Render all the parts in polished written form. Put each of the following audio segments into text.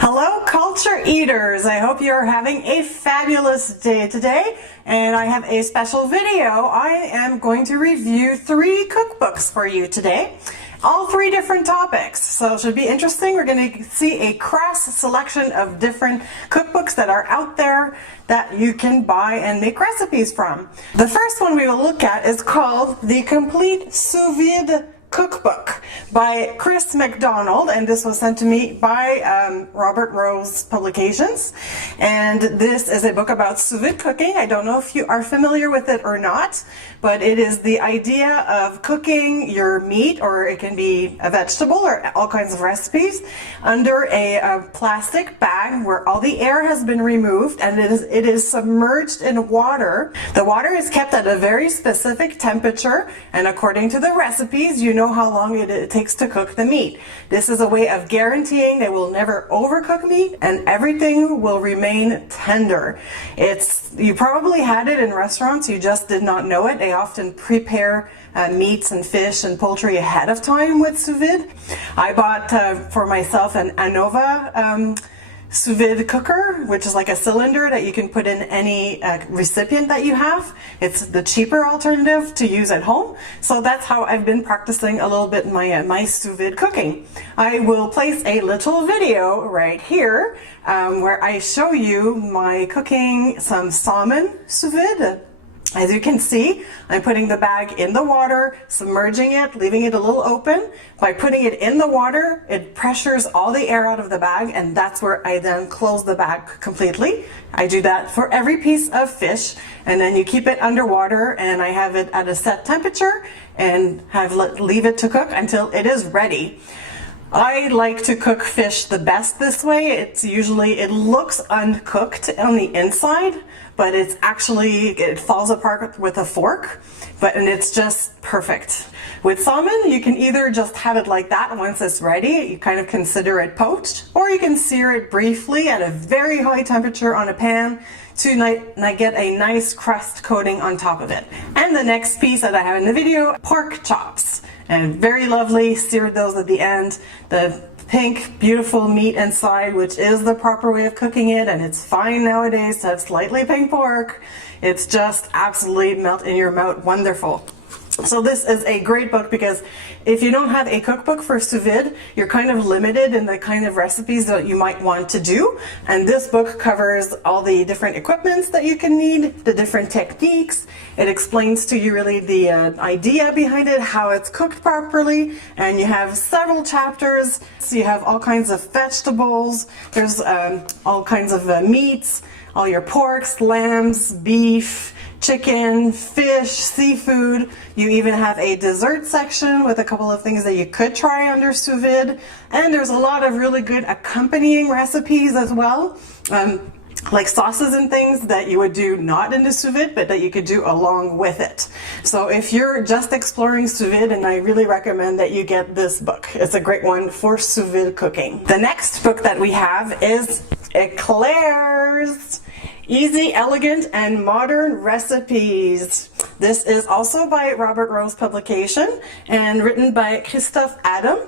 Hello culture eaters, I hope you're having a fabulous day today, and I have a special video. I am going to review 3 cookbooks for you today, all 3 different topics, so it should be interesting. We're going to see a cross selection of different cookbooks that are out there that you can buy and make recipes from. The first one we will look at is called The Complete Sous-Vide Cookbook by Chris McDonald, and this was sent to me by Robert Rose Publications, and this is a book about sous-vide cooking. I don't know if you are familiar with it or not, but it is the idea of cooking your meat, or it can be a vegetable or all kinds of recipes, under a plastic bag where all the air has been removed, and it is submerged in water. The water is kept at a very specific temperature, and according to the recipes, you know how long it takes to cook the meat. This is a way of guaranteeing they will never overcook meat and everything will remain tender. You probably had it in restaurants, you just did not know it. They often prepare meats and fish and poultry ahead of time with sous vide. I bought for myself an Anova sous vide cooker, which is like a cylinder that you can put in any recipient that you have. It's the cheaper alternative to use at home. So that's how I've been practicing a little bit my sous vide cooking. I will place a little video right here where I show you my cooking some salmon sous vide. As you can see, I'm putting the bag in the water, submerging it, leaving it a little open. By putting it in the water, it pressures all the air out of the bag, and that's where I then close the bag completely. I do that for every piece of fish, and then you keep it underwater, and I have it at a set temperature and leave it to cook until it is ready. I like to cook fish the best this way. It looks uncooked on the inside, but it falls apart with a fork, and it's just perfect. With salmon, you can either just have it like that once it's ready, you kind of consider it poached, or you can sear it briefly at a very high temperature on a pan to get a nice crust coating on top of it. And the next piece that I have in the video, pork chops. And very lovely, seared those at the end. The pink, beautiful meat inside, which is the proper way of cooking it, and it's fine nowadays to have slightly pink pork. It's just absolutely melt in your mouth, wonderful. So this is a great book because if you don't have a cookbook for sous vide, you're kind of limited in the kind of recipes that you might want to do. And this book covers all the different equipments that you can need, the different techniques. It explains to you really the idea behind it, how it's cooked properly. And you have several chapters. So you have all kinds of vegetables. There's all kinds of meats, all your porks, lambs, beef, chicken, fish, seafood. You even have a dessert section with a couple of things that you could try under sous vide. And there's a lot of really good accompanying recipes as well, like sauces and things that you would do not in the sous vide, but that you could do along with it. So if you're just exploring sous vide, and I really recommend that you get this book. It's a great one for sous vide cooking. The next book that we have is Eclairs. Easy, Elegant, and Modern Recipes. This is also by Robert Rose Publication and written by Christophe Adam.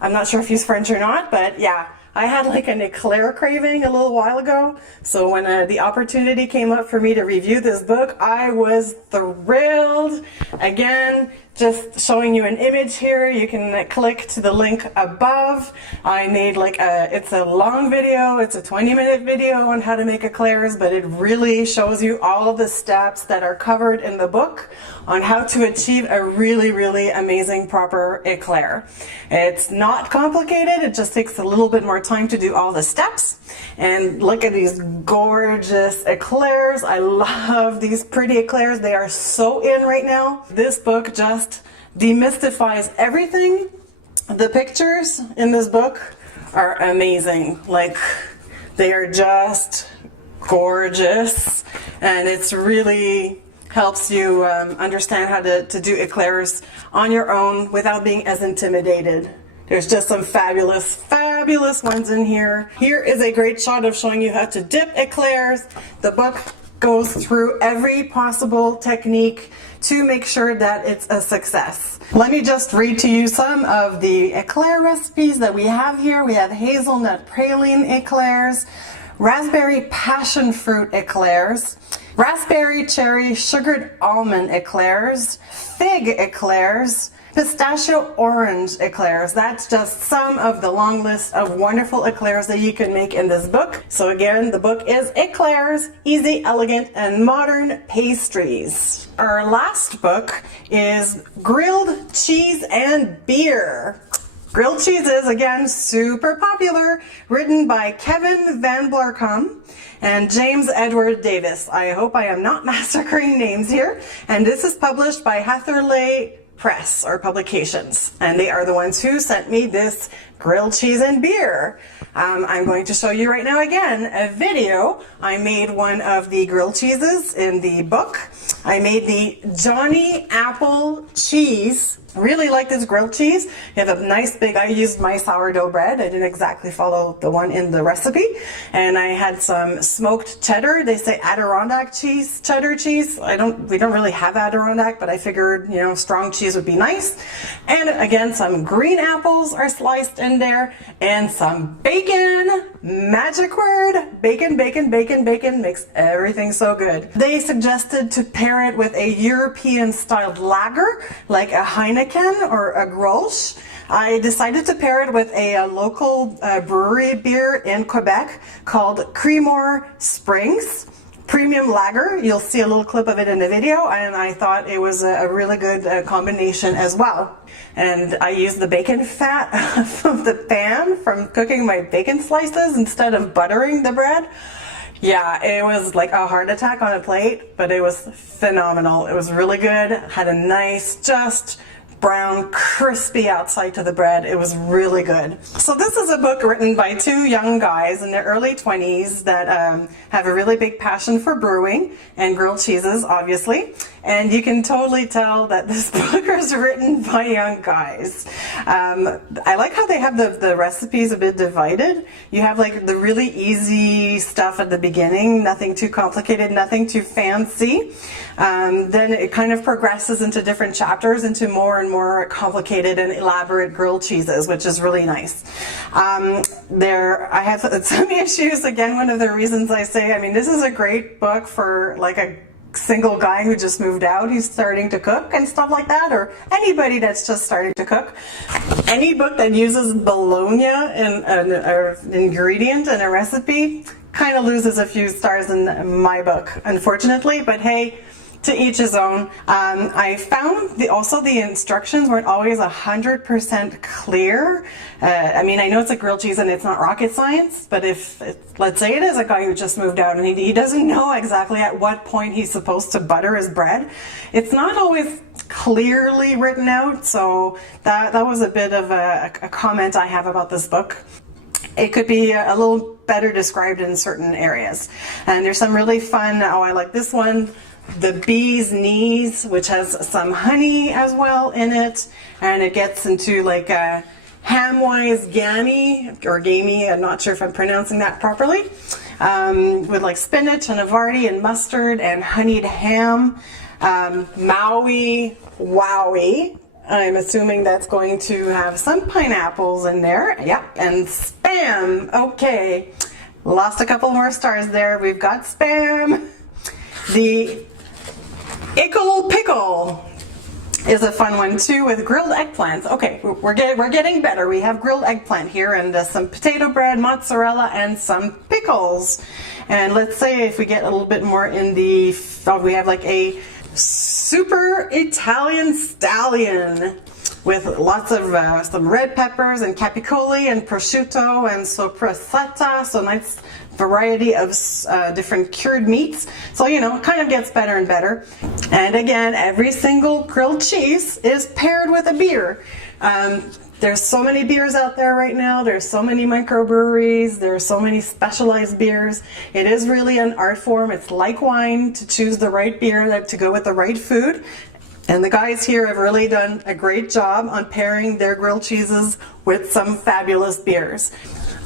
I'm not sure if he's French or not, but yeah, I had like an eclair craving a little while ago, so when the opportunity came up for me to review this book, I was thrilled. Again, just showing you an image here. You can click to the link above. I made it's a long video, it's a 20-minute video on how to make eclairs, but it really shows you all of the steps that are covered in the book on how to achieve a really, really amazing proper eclair. It's not complicated, it just takes a little bit more time to do all the steps. And look at these gorgeous eclairs. I love these pretty eclairs. They are so in right now. This book just demystifies everything. The pictures in this book are amazing. Like, they are just gorgeous, and it's really helps you understand how to do eclairs on your own without being as intimidated. There's just some fabulous, fabulous ones in here. Here is a great shot of showing you how to dip eclairs. The book goes through every possible technique to make sure that it's a success. Let me just read to you some of the eclair recipes that we have here. We have hazelnut praline eclairs, raspberry passion fruit eclairs, raspberry cherry sugared almond eclairs, fig eclairs, pistachio orange eclairs. That's just some of the long list of wonderful eclairs that you can make in this book. So again, the book is Eclairs, Easy, Elegant, and Modern Pastries. Our last book is Grilled Cheese and Beer. Grilled cheese is, again, super popular, written by Kevin Van Blarcom and James Edward Davis. I hope I am not massacring names here. And this is published by Hatherley Press or Publications, and they are the ones who sent me this grilled cheese and beer. I'm going to show you right now again a video. I made one of the grilled cheeses in the book. I made the Johnny Apple cheese. Really like this grilled cheese. You have a nice big, I used my sourdough bread. I didn't exactly follow the one in the recipe. And I had some smoked cheddar. They say Adirondack cheese, cheddar cheese. We don't really have Adirondack, but I figured, you know, strong cheese would be nice. And again, some green apples are sliced in there, and some bacon. Magic word, bacon, bacon, bacon, bacon makes everything so good. They suggested to pair it with a European styled lager, like a Heineken or a Grolsch. I decided to pair it with a local brewery beer in Quebec called Creemore Springs Premium Lager. You'll see a little clip of it in the video, and I thought it was a really good combination as well. And I used the bacon fat from the pan from cooking my bacon slices instead of buttering the bread. Yeah, it was like a heart attack on a plate, but it was phenomenal. It was really good. Had a nice, just brown, crispy outside to the bread. It was really good. So this is a book written by two young guys in their early 20s that have a really big passion for brewing and grilled cheeses, obviously. And you can totally tell that this book is written by young guys. I like how they have the recipes a bit divided. You have like the really easy stuff at the beginning, nothing too complicated, nothing too fancy. Then it kind of progresses into different chapters into more and more complicated and elaborate grilled cheeses, which is really nice. I have some issues. Again, one of the reasons I say, I mean, this is a great book for like a single guy who just moved out, who's starting to cook and stuff like that, or anybody that's just starting to cook. Any book that uses bologna in an ingredient in a recipe kind of loses a few stars in my book, unfortunately, but hey, to each his own. I found also the instructions weren't always 100% clear. I mean, I know it's a grilled cheese and it's not rocket science, but if, let's say it is a guy who just moved out and he doesn't know exactly at what point he's supposed to butter his bread, it's not always clearly written out, so that was a bit of a comment I have about this book. It could be a little better described in certain areas. And there's some really fun, I like this one, the bee's knees, which has some honey as well in it, and it gets into like a hamwise gammy or gamey, I'm not sure if I'm pronouncing that properly, with like spinach and havarti and mustard and honeyed ham, Maui wowie. I'm assuming that's going to have some pineapples in there. Yep, and Spam. Okay, lost a couple more stars there. We've got Spam. The Ickle Pickle is a fun one too, with grilled eggplants. Okay, we're getting better. We have grilled eggplant here, and some potato bread, mozzarella, and some pickles. And let's say if we get a little bit more in the, we have like a super Italian stallion with lots of some red peppers and capicoli and prosciutto and sopressata, so nice variety of different cured meats. So, you know, it kind of gets better and better. And again, every single grilled cheese is paired with a beer. There's so many beers out there right now. There's so many microbreweries. There's so many specialized beers. It is really an art form. It's like wine, to choose the right beer to go with the right food. And the guys here have really done a great job on pairing their grilled cheeses with some fabulous beers.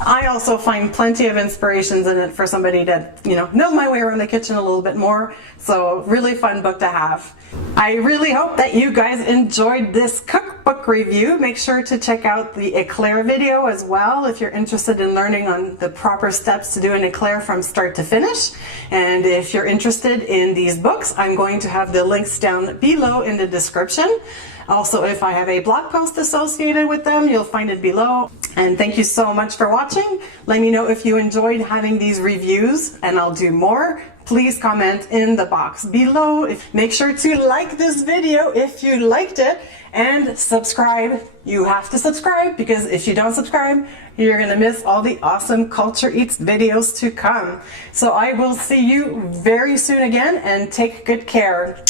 I also find plenty of inspirations in it for somebody to, know my way around the kitchen a little bit more. So really fun book to have. I really hope that you guys enjoyed this cookbook review. Make sure to check out the Eclair video as well if you're interested in learning on the proper steps to do an eclair from start to finish. And if you're interested in these books, I'm going to have the links down below in the description. Also, if I have a blog post associated with them, you'll find it below. And thank you so much for watching. Let me know if you enjoyed having these reviews, and I'll do more. Please comment in the box below. Make sure to like this video if you liked it, and subscribe. You have to subscribe, because if you don't subscribe, you're gonna miss all the awesome culturEatz videos to come. So I will see you very soon again, and take good care.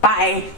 Bye.